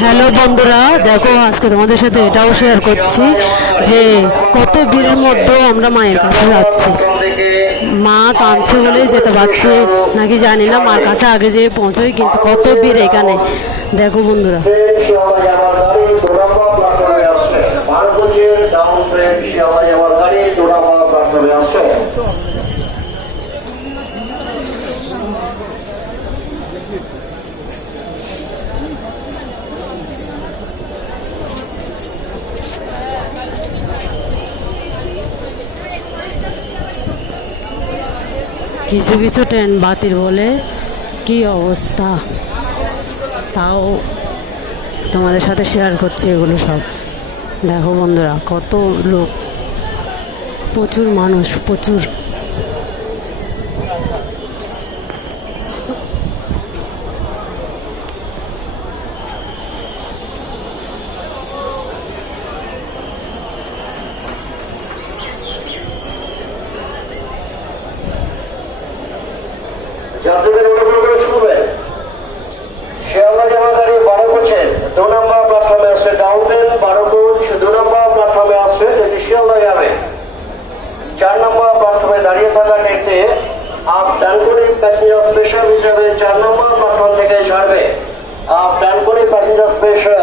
Hello বন্ধুরা, দেখো আজকে তোমাদের সাথে এটাও শেয়ার করছি যে কত ভিড়ের মধ্যেও আমরা মায়ের কাছে যাচ্ছি। মা কাঁদছে বলেই যেতে পারছি নাকি জানি না, মার কাছে আগে যেয়ে পৌঁছোই, কিন্তু কত ভিড় এখানে দেখো বন্ধুরা। কিছু কিছু ট্রেন বাতিল বলে কি অবস্থা, তাও তোমাদের সাথে শেয়ার করছি এগুলো সব। দেখো বন্ধুরা কত লোক, প্রচুর মানুষ, প্রচুর। যাত্রীদের অনুগ্রহ শুনবেন, শিয়ালদা যাওয়ার গাড়ি 12 কোচের 2 নম্বর প্ল্যাটফর্মে আসছে ডাউন ট্রেন। 12 কোচ 2 নম্বর প্ল্যাটফর্মে আসছে, এটি শিয়ালদা যাবে। 4 নম্বর প্ল্যাটফর্মে দাঁড়িয়ে থাকা ট্রেনটি আপ ডানকুনি প্যাসেঞ্জার স্পেশাল হিসাবে 4 নম্বর প্ল্যাটফর্ম থেকে ছাড়বে। Up Dankuni passenger special